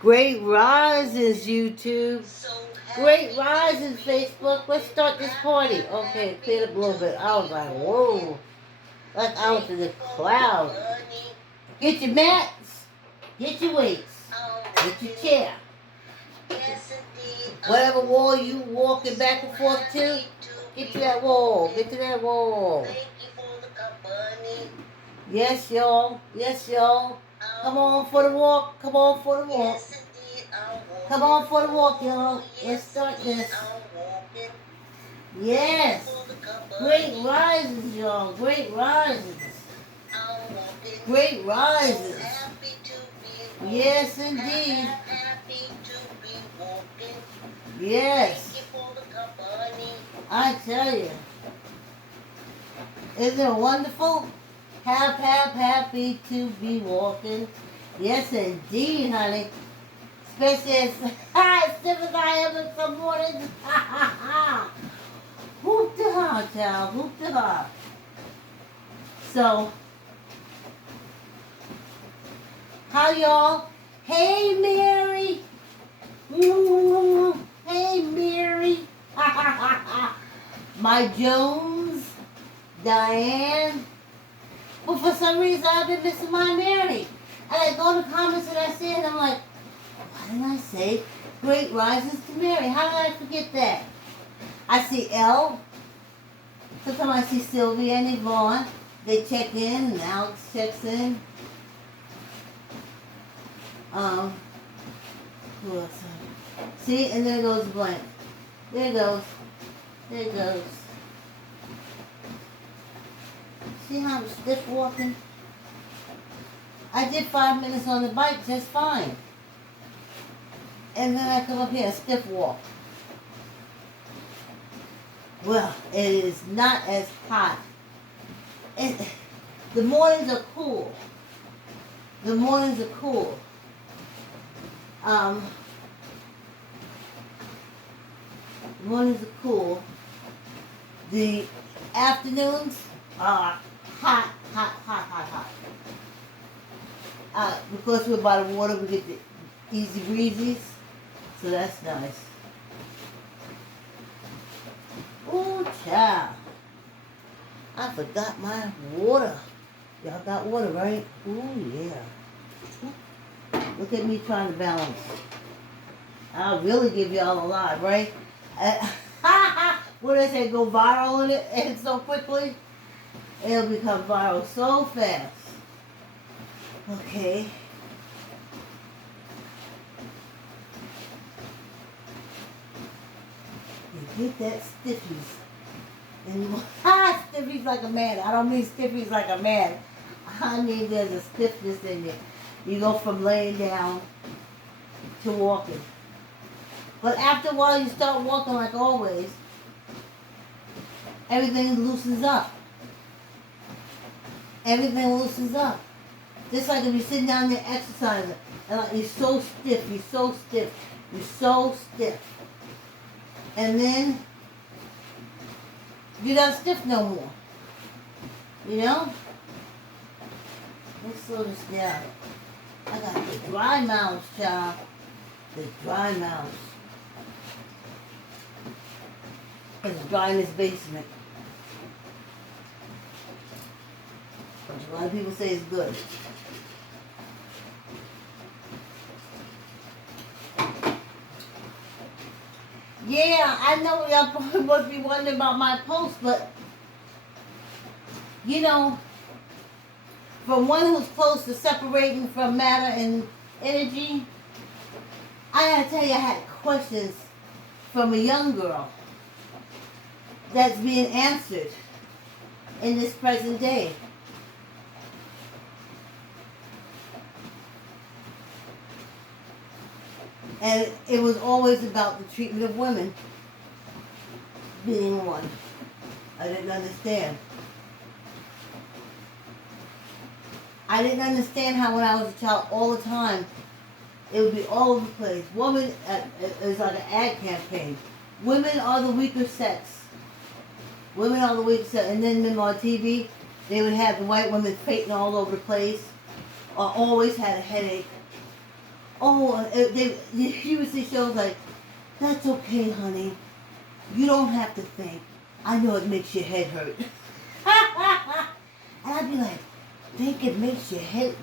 Great rises, YouTube. Great rises, Facebook. Let's start this party. Okay, cleared up a little bit. I was like, whoa. Like I was in the cloud. Get your mats. Get your weights. Get your chair. Whatever wall you walking back and forth to, get to that wall. Get to that wall. Yes, y'all. Yes, y'all. Come on for the walk. Come on for the walk. Come on for the walk, y'all. Let's start this. Yes. Great rises, y'all. Great rises. Great rises. Yes, indeed. Yes. I tell you. Isn't it wonderful? Happy to be walking. Yes, indeed, honey. Especially as stiff as I am in some mornings. Whoop the ha, child. Whoop the ha. So, how y'all? Hey, Mary. Hey, Mary. My Jones. Diane. But for some reason, I've been missing my Mary. And I go to comments and I see it and I'm like, why didn't I say great rises to Mary? How did I forget that? I see Elle. Sometimes I see Sylvia and Yvonne. They check in and Alex checks in. Who else? See, and there goes blank. There it goes. There it goes. See how I'm stiff walking? I did 5 minutes on the bike just fine. And then I come up here, stiff walk. Well, it is not as hot. The mornings are cool. The mornings are cool. The mornings are cool. The afternoons are hot. Because we're by the water, we get the easy breezes. So that's nice. Ooh, child. I forgot my water. Y'all got water, right? Ooh, yeah. Look at me trying to balance. I'll really give y'all a lot, right? What did I say? Go viral in it and so quickly? It'll become viral so fast. Okay. You get that stiffies. And stiffies like a man. I don't mean stiffies like a man. I mean there's a stiffness in you. You go from laying down to walking. But after a while you start walking like always. Everything loosens up. Everything loosens up. Just like if you're sitting down there exercising, and like you're so stiff, and then you're not stiff no more. You know? Let's slow this down. I got the dry mouths, child. The dry mouths. It's dry in this basement. Which a lot of people say is good. Yeah, I know y'all probably must be wondering about my post, but you know, from one who's close to separating from matter and energy, I gotta tell you, I had questions from a young girl that's being answered in this present day. And it was always about the treatment of women being one. I didn't understand. I didn't understand how when I was a child all the time, it would be all over the place. Women, it was like an ad campaign. Women are the weaker sex. Women are the weaker sex. And then on TV, they would have the white women fainting all over the place, or always had a headache, you would see shows like, that's okay, honey. You don't have to think. I know it makes your head hurt. And I'd be like, think it makes your head,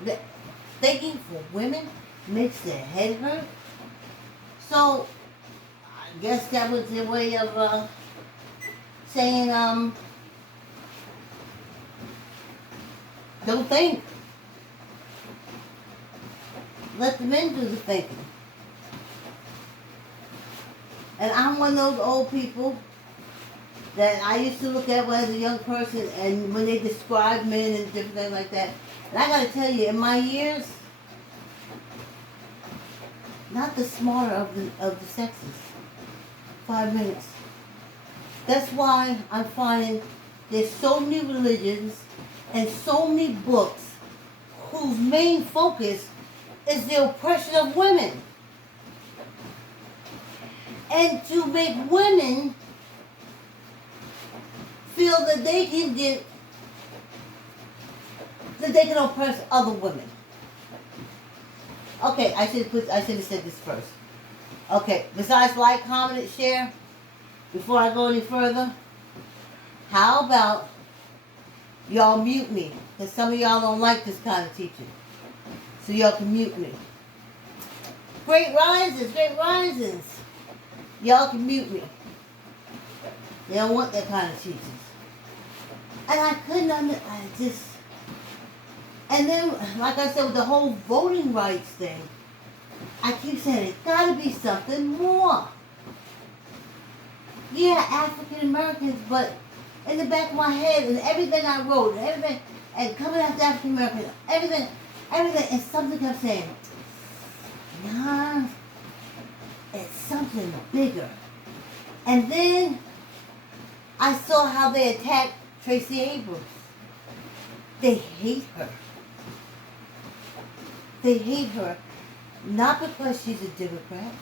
thinking for women makes their head hurt? So, I guess that was their way of saying, don't think. Let the men do the thinking. And I'm one of those old people that I used to look at as a young person, and when they describe men and different things like that. And I gotta tell you, in my years, not the smarter of the sexes. 5 minutes. That's why I'm finding there's so many religions and so many books whose main focus is the oppression of women. And to make women feel that they can oppress other women. Okay, I should have said this first. Okay, besides like, comment, and share, before I go any further, how about y'all mute me? Because some of y'all don't like this kind of teaching. So y'all can mute me. Great risings. Y'all can mute me. They don't want that kind of teachings. And I couldn't and then, like I said, with the whole voting rights thing, I keep saying it's got to be something more. Yeah, African Americans, but in the back of my head and everything I wrote and everything, and coming after African Americans, everything, and something kept saying, nah, it's something bigger. And then I saw how they attacked Tracy Abrams. They hate her. They hate her not because she's a Democrat,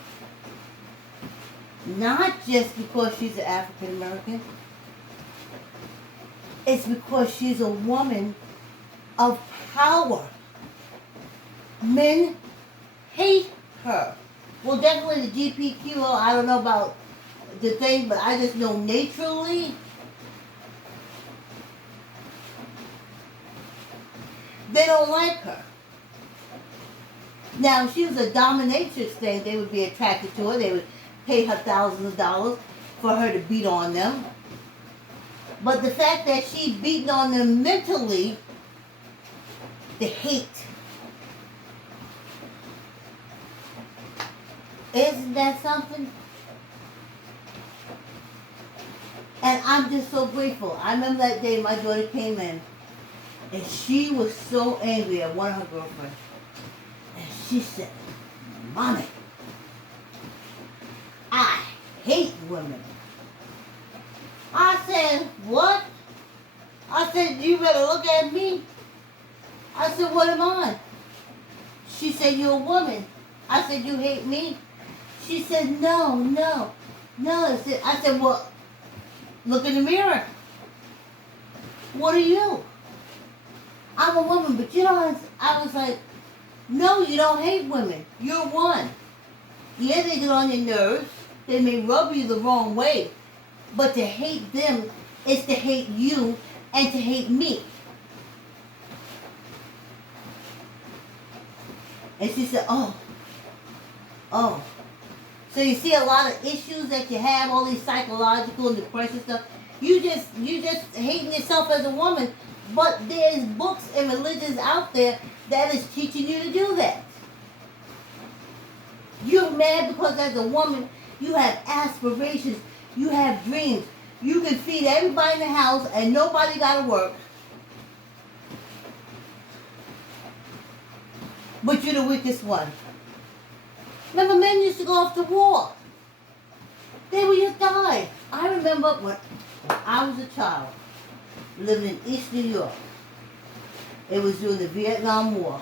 not just because she's an African American. It's because she's a woman of power. Men hate her. Well, definitely the GPQ, I don't know about the thing, but I just know naturally they don't like her. Now, if she was a dominatrix thing, they would be attracted to her. They would pay her thousands of dollars for her to beat on them. But the fact that she's beating on them mentally, the hate. Isn't that something? And I'm just so grateful. I remember that day my daughter came in, and she was so angry at one of her girlfriends. And she said, Mommy, I hate women. I said, what? I said, you better look at me. I said, what am I? She said, you're a woman. I said, you hate me? She said, no. I said, well, look in the mirror. What are you? I'm a woman, but you know, I was like, no, you don't hate women. You're one. Yeah, they get on your nerves. They may rub you the wrong way. But to hate them is to hate you and to hate me. And she said, oh. So you see a lot of issues that you have, all these psychological and depression stuff. You just hating yourself as a woman. But there's books and religions out there that is teaching you to do that. You're mad because as a woman, you have aspirations, you have dreams. You can feed everybody in the house and nobody got to work. But you're the weakest one. Remember, men used to go off to war. They would just die. I remember when I was a child, living in East New York. It was during the Vietnam War.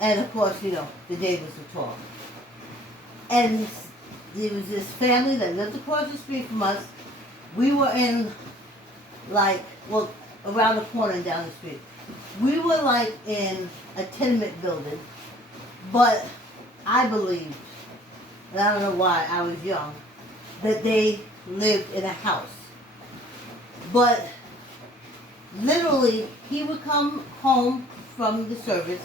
And of course, you know, the neighbors were tall. And there was this family that lived across the street from us. We were in, around the corner and down the street. We were in a tenement building But I believed, and I don't know why, I was young, that they lived in a house. But literally, he would come home from the service,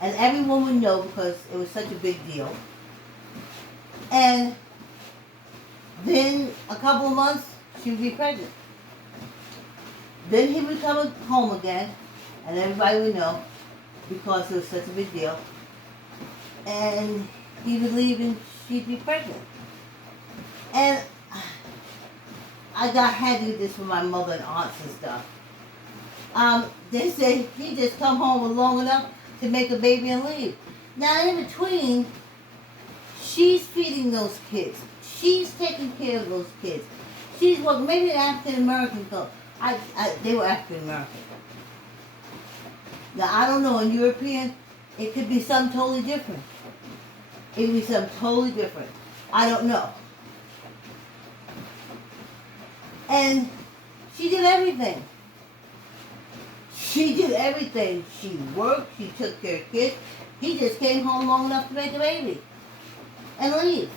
and everyone would know because it was such a big deal. And then a couple of months, she would be pregnant. Then he would come home again, and everybody would know because it was such a big deal. And he would leave and she'd be pregnant. And I had to do this with my mother and aunts and stuff. They say he just come home long enough to make a baby and leave. Now in between, she's feeding those kids. She's taking care of those kids. She's working. Maybe an African American couple. They were African American. Now I don't know. In European, it could be something totally different. It could be something totally different. I don't know. And she did everything. She did everything. She worked. She took care of kids. He just came home long enough to make a baby and leave.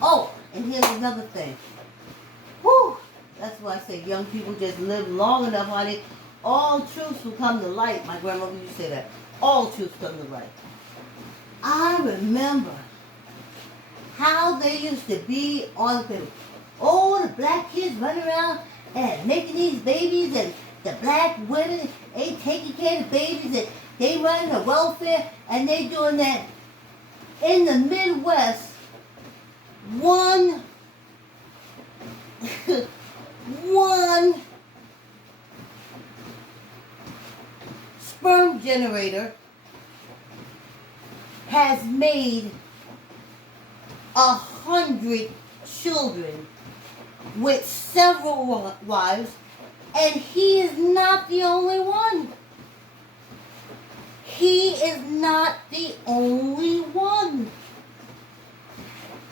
Oh, and here's another thing. Whew, that's why I say young people just live long enough, honey. All truths will come to light. My grandmother used to say that. All truths come to light. I remember how they used to be on the paper. Oh, the black kids running around and making these babies, and the black women ain't taking care of the babies, and they running the welfare, and they doing that. In the Midwest, one sperm generator has made 100 children with several wives, and he is not the only one. He is not the only one.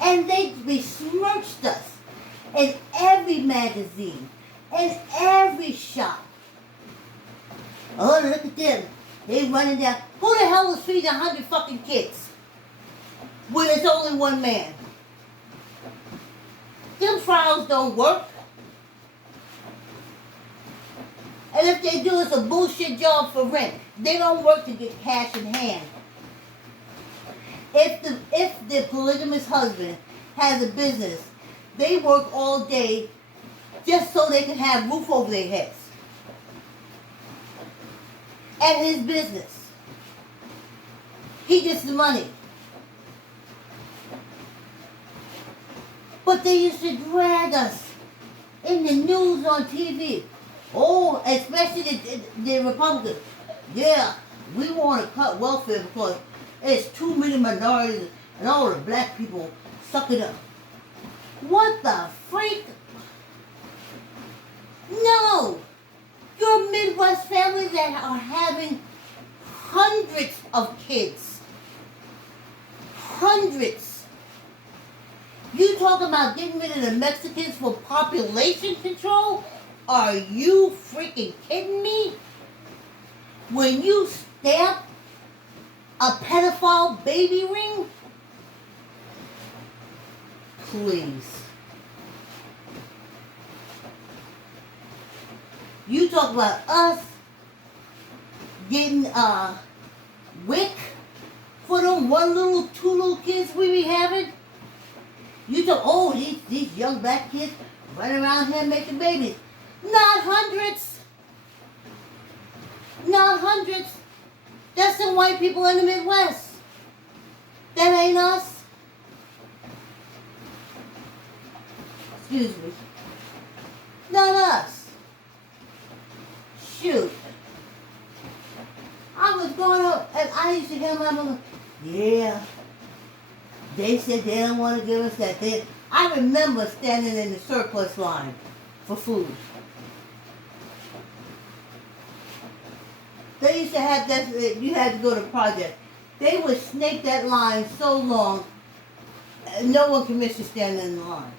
And they besmirched us in every magazine, in every shop. Oh, look at them. They running down. Who the hell is feeding 100 fucking kids when it's only one man? Them trials don't work. And if they do, it's a bullshit job for rent. They don't work to get cash in hand. If the polygamous husband has a business, they work all day just so they can have roof over their heads. At his business. He gets the money. But they used to drag us in the news on TV. Oh, especially the Republicans. Yeah, we want to cut welfare because there's too many minorities and all the black people suck it up. What the freak? No! Your Midwest families that are having hundreds of kids. Hundreds. You talking about getting rid of the Mexicans for population control? Are you freaking kidding me? When you stamp a pedophile baby ring? Please. You talk about us getting WIC for them two little kids we be having? You talk, oh, these young black kids running around here making babies. Not hundreds. Not hundreds. That's some white people in the Midwest. That ain't us. Excuse me. Not us. Shoot. I was growing up and I used to hear my mother, yeah, they said they don't want to give us that. I remember standing in the surplus line for food. They used to have that, you had to go to Project. They would snake that line so long, no one can miss you standing in the line.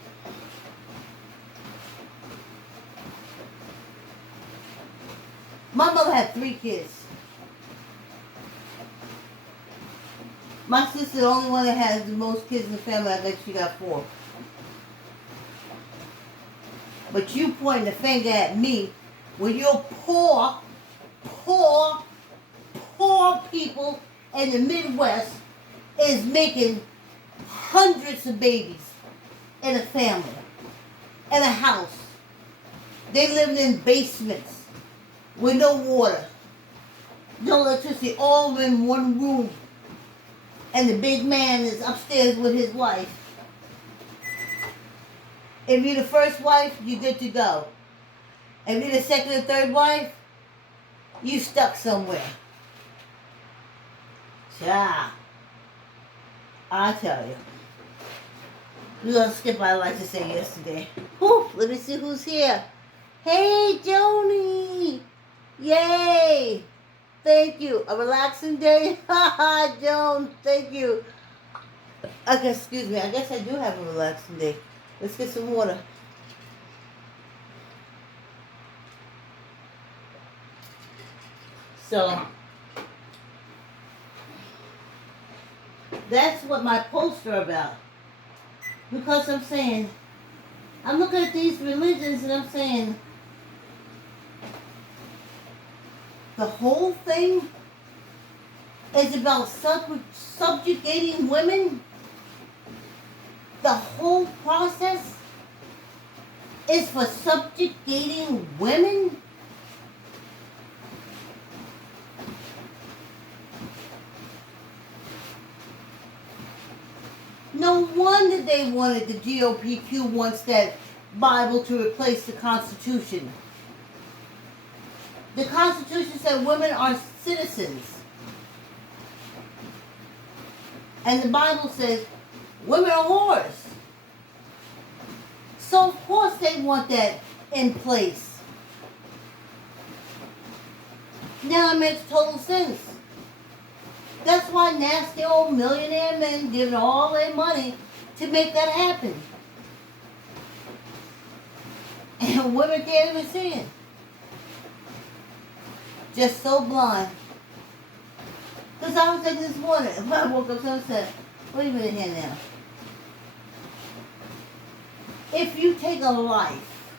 My mother had 3 kids. My sister, the only one that has the most kids in the family, I think she got 4. But you pointing the finger at me when you're poor, poor, poor people in the Midwest is making hundreds of babies in a family, in a house. They living in basements with no water, no electricity, all in one room. And the big man is upstairs with his wife. If you're the first wife, you're good to go. If you're the second or third wife, you stuck somewhere. Yeah. I tell you. We're going to skip, I like to say yesterday. Whew, let me see who's here. Hey, Joni. Yay. Thank you. A relaxing day? Haha, Joan. Thank you. Okay, excuse me. I guess I do have a relaxing day. Let's get some water. So, that's what my posts are about. Because I'm saying, I'm looking at these religions and I'm saying, the whole thing is about subjugating women. The whole process is for subjugating women. No wonder they wanted, the GOPQ wants that Bible to replace the Constitution. The Constitution said women are citizens. And the Bible says women are whores. So of course they want that in place. Now it makes total sense. That's why nasty old millionaire men giving all their money to make that happen. And women can't even see it. Just so blind. Because I was thinking this morning, when I woke up and said, wait a minute here now. If you take a life,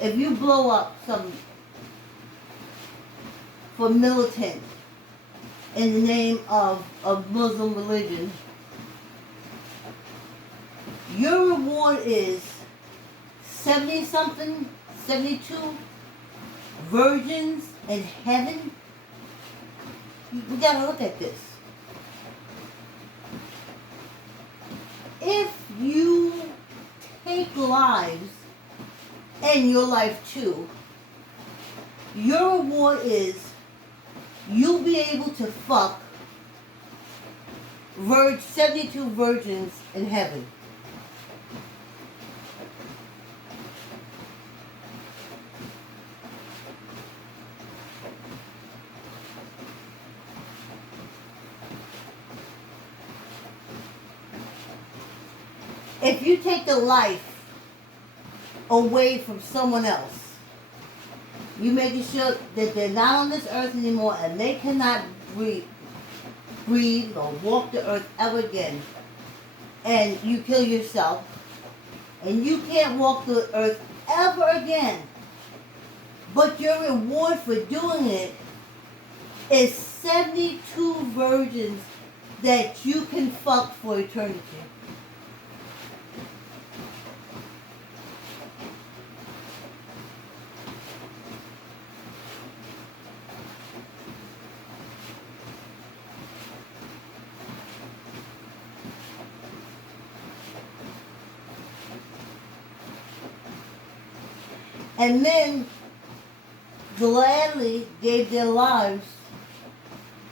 if you blow up some for militant in the name of Muslim religion, your reward is 70-something, 72 virgins in heaven. We gotta look at this. If you take lives and your life too, your reward is you'll be able to fuck 72 virgins in heaven. If you take the life away from someone else, you making sure that they're not on this earth anymore and they cannot breathe or walk the earth ever again, and you kill yourself and you can't walk the earth ever again, but your reward for doing it is 72 virgins that you can fuck for eternity. And men gladly gave their lives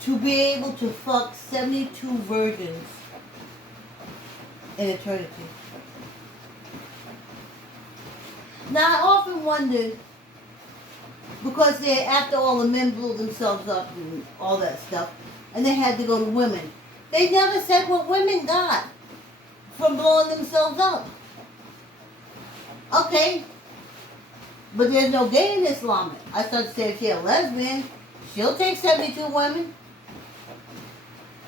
to be able to fuck 72 virgins in eternity. Now I often wondered, because they, after all the men blew themselves up and all that stuff, and they had to go to women, they never said what women got from blowing themselves up. Okay. But there's no gay in Islam. I started to say if she's a lesbian, she'll take 72 women.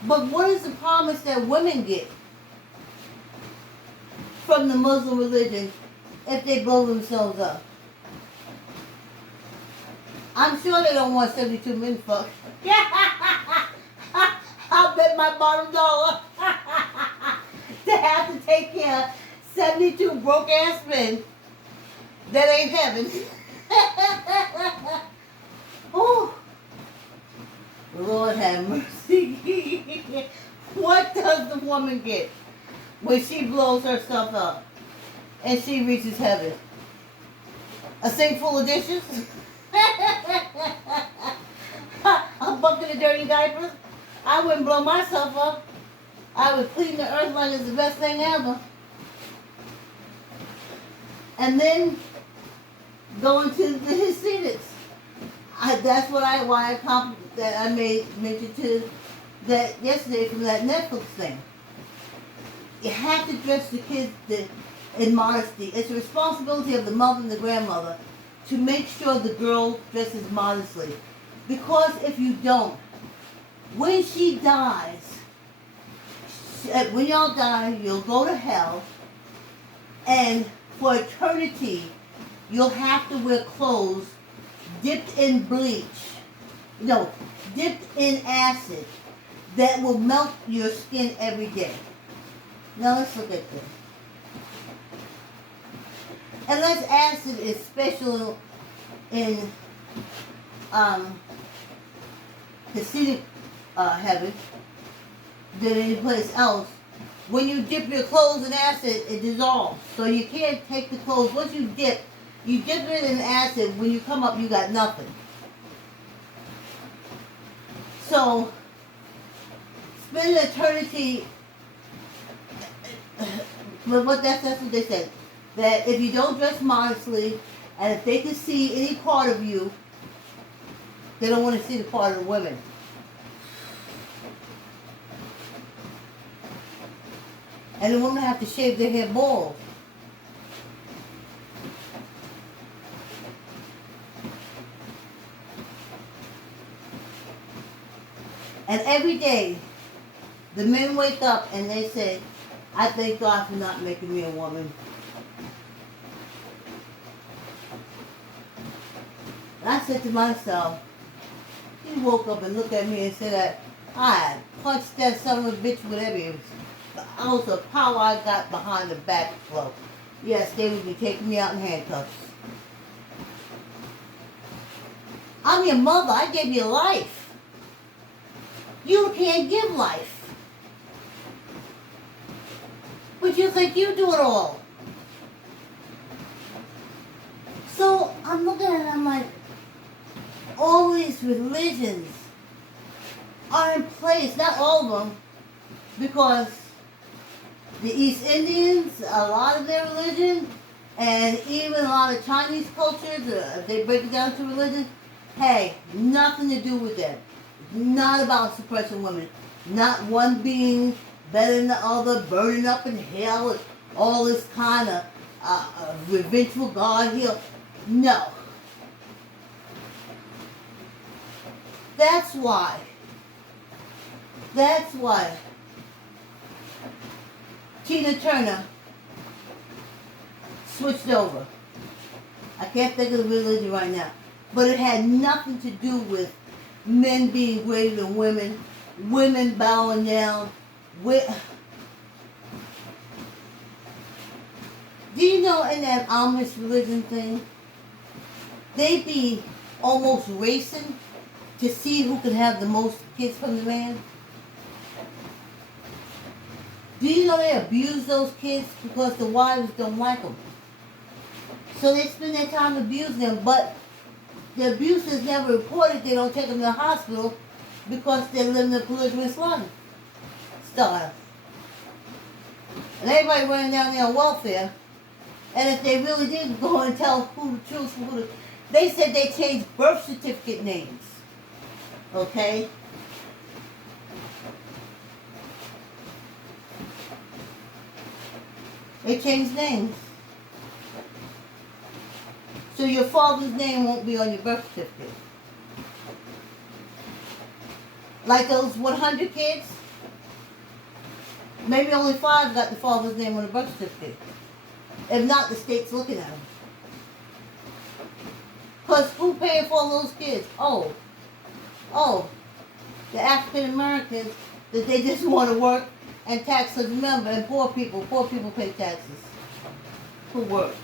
But what is the promise that women get from the Muslim religion if they blow themselves up? I'm sure they don't want 72 men fucked. I'll bet my bottom dollar to have to take care of 72 broke ass men that ain't heaven. Oh, Lord have mercy. What does the woman get when she blows herself up and she reaches heaven? A sink full of dishes? A bucket of dirty diapers? I wouldn't blow myself up. I would clean the earth like it's the best thing ever. And then go into the Hasidics. That's what I made mention to that yesterday from that Netflix thing. You have to dress the kids in modesty. It's the responsibility of the mother and the grandmother to make sure the girl dresses modestly. Because if you don't, when she dies, when y'all die, you'll go to hell, and for eternity, you'll have to wear clothes dipped in bleach. No, dipped in acid that will melt your skin every day. Now let's look at this. Unless acid is special in Hasidic heaven than any place else, when you dip your clothes in acid, it dissolves. So you can't take the clothes. Once you dip it in acid. When you come up, you got nothing. So spend eternity. But that's what they said. That if you don't dress modestly, and if they can see any part of you, they don't want to see the part of the women. And the women have to shave their hair bald. And every day, the men wake up and they say, I thank God for not making me a woman. And I said to myself, he woke up and looked at me and said that I punched that son of a bitch with every ounce of power I got behind the back flow. Yes, they would be taking me out in handcuffs. I'm your mother. I gave you life. You can't give life. But you think you do it all. So I'm looking at it, I'm like, all these religions are in place, not all of them, because the East Indians, a lot of their religion, and even a lot of Chinese cultures, they break it down to religion, hey, nothing to do with that. Not about suppressing women. Not one being better than the other, burning up in hell, and all this kind of revengeful God here. No. That's why Tina Turner switched over. I can't think of the religion right now. But it had nothing to do with men being greater than women, women bowing down. Do you know in that Amish religion thing, they be almost racing to see who can have the most kids from the man? Do you know they abuse those kids because the wives don't like them? So they spend their time abusing them, but the abuse is never reported. They don't take them to the hospital because they're living a polygamous lifestyle. And everybody running down there on welfare. And if they really did go and tell who to choose from who to... They said they changed birth certificate names. Okay? They changed names. So your father's name won't be on your birth certificate. Like those 100 kids, Maybe only 5 got the father's name on the birth certificate. If not, the state's looking at them. Because who paying for all those kids? Oh, the African Americans that they just want to work and tax. Because remember, and poor people pay taxes. Who work.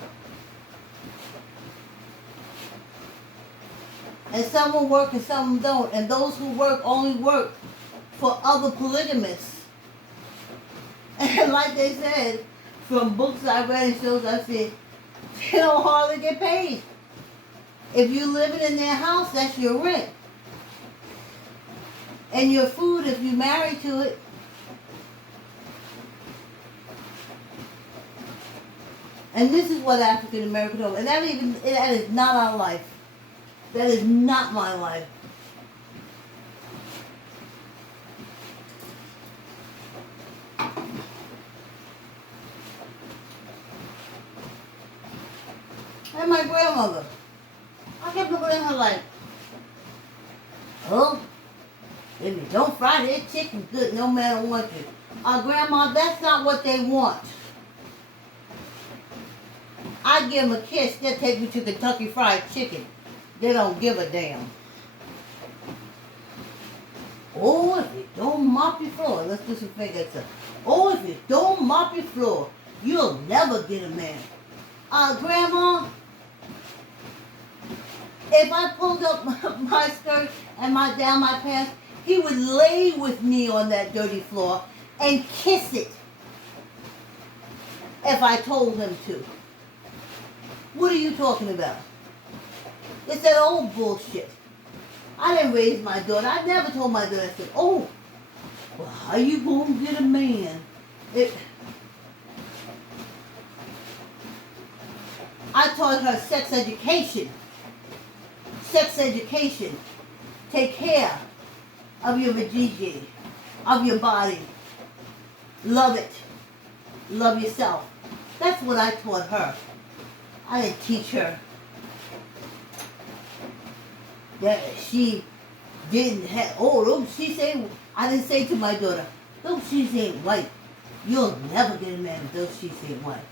And some will work and some don't. And those who work only work for other polygamists. And like they said, from books I read and shows I see, they don't hardly get paid. If you living in their house, that's your rent. And your food if you marry to it. And this is what African Americans do. And that is not our life. That is not my life. And my grandmother, I kept looking at her like, oh, baby, don't fry their chicken good no matter what you. Grandma, that's not what they want. I give them a kiss, they'll take me to Kentucky Fried Chicken. They don't give a damn. Oh, if you don't mop your floor, let's do some fake stuff. Oh, if you don't mop your floor, you'll never get a man. Grandma, if I pulled up my skirt and down my pants, he would lay with me on that dirty floor and kiss it if I told him to. What are you talking about? It's that old bullshit. I didn't raise my daughter. I never told my daughter, I said, oh, well, how you going to get a man? I taught her sex education. Sex education. Take care of your vajayjay, of your body. Love it. Love yourself. That's what I taught her. I didn't teach her that she didn't have, don't she say, I didn't say to my daughter, those sheets ain't white. You'll never get a man if those sheets ain't white.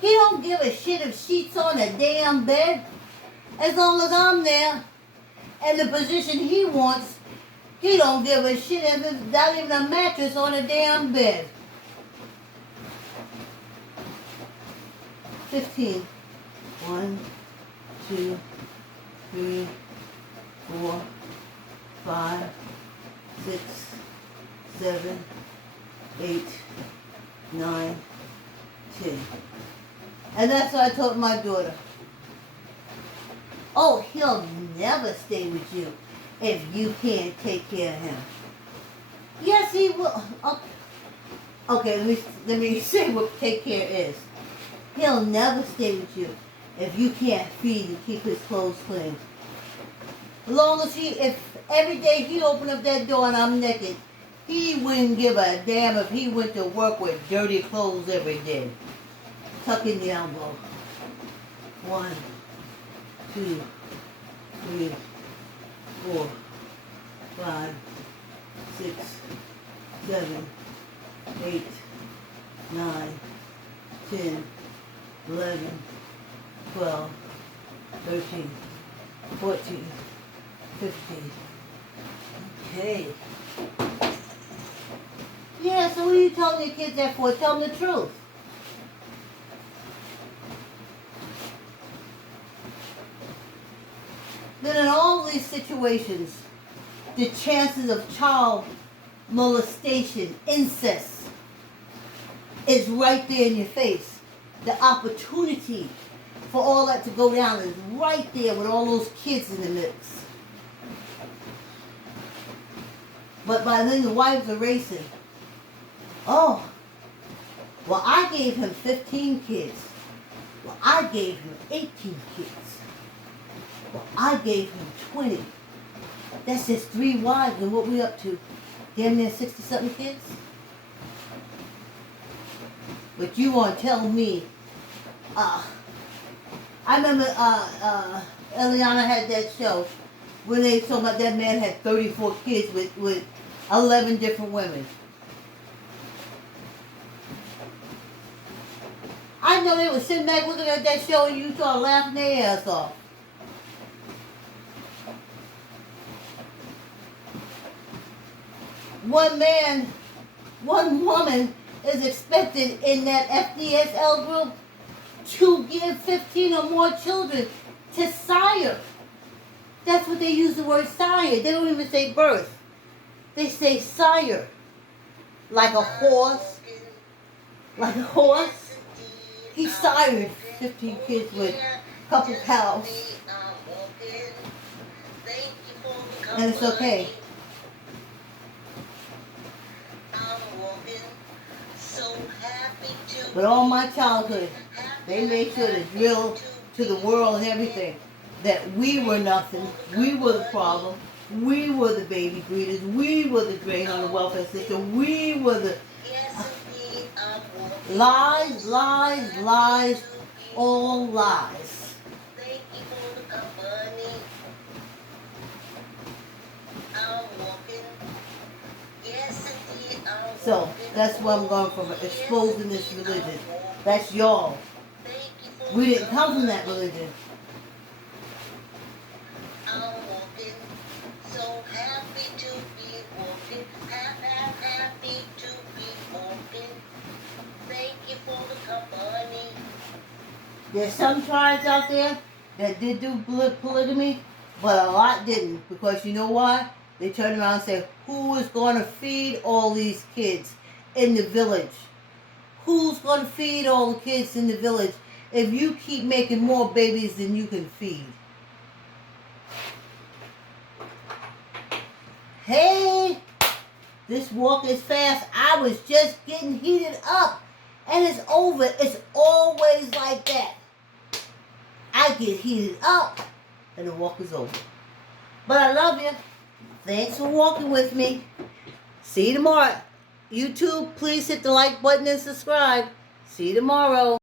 He don't give a shit if sheets on a damn bed. As long as I'm there in the position he wants, he don't give a shit if it's not even a mattress on a damn bed. 15. 1, 2, 3, 4, 5, 6, 7, 8, 9, 10. And that's what I told my daughter. Oh, he'll never stay with you if you can't take care of him. Yes, he will. Okay, let me say what take care is. He'll never stay with you if you can't feed and keep his clothes clean. As long as if every day he opened up that door and I'm naked, he wouldn't give a damn if he went to work with dirty clothes every day. Tuck in the elbow. 1, 2, 3, 4, 5, 6, 7, 8, 9, 10, 11, 12, 13, 14, 15. Okay. Yeah, so what are you telling your kids that for? Tell them the truth. Then in all these situations, the chances of child molestation, incest, is right there in your face. The opportunity for all that to go down is right there with all those kids in the mix. But by then the wives are racing. Oh, well, I gave him 15 kids. Well, I gave him 18 kids. Well, I gave him 20. That's just 3 wives, and what we up to? Damn near 60-something kids? But you want to tell me, I remember Eliana had that show when they told about that man had 34 kids with 11 different women. I know they were sitting back looking at that show and you started laughing their ass off. One woman is expected in that FDSL group to give 15 or more children to sire. That's what they use the word sire. They don't even say birth. They say sire. Like a horse. Like a horse. He sired 15 kids with a couple cows. And it's okay. But all my childhood, they made sure to drill to the world and everything that we were nothing, we were the problem, we were the baby breeders, we were the drain on the welfare system, we were the lies, lies, lies, all lies. So that's where I'm going from, exposing this religion. That's y'all. We didn't come from that religion. So happy to be walking, happy to be walking. Thank you for the company. There's some tribes out there that did do polygamy, but a lot didn't. Because you know why? They turn around and say, who is going to feed all these kids in the village? Who's going to feed all the kids in the village if you keep making more babies than you can feed? Hey, this walk is fast. I was just getting heated up. And it's over. It's always like that. I get heated up and the walk is over. But I love you. Thanks for walking with me. See you tomorrow. YouTube, please hit the like button and subscribe. See you tomorrow.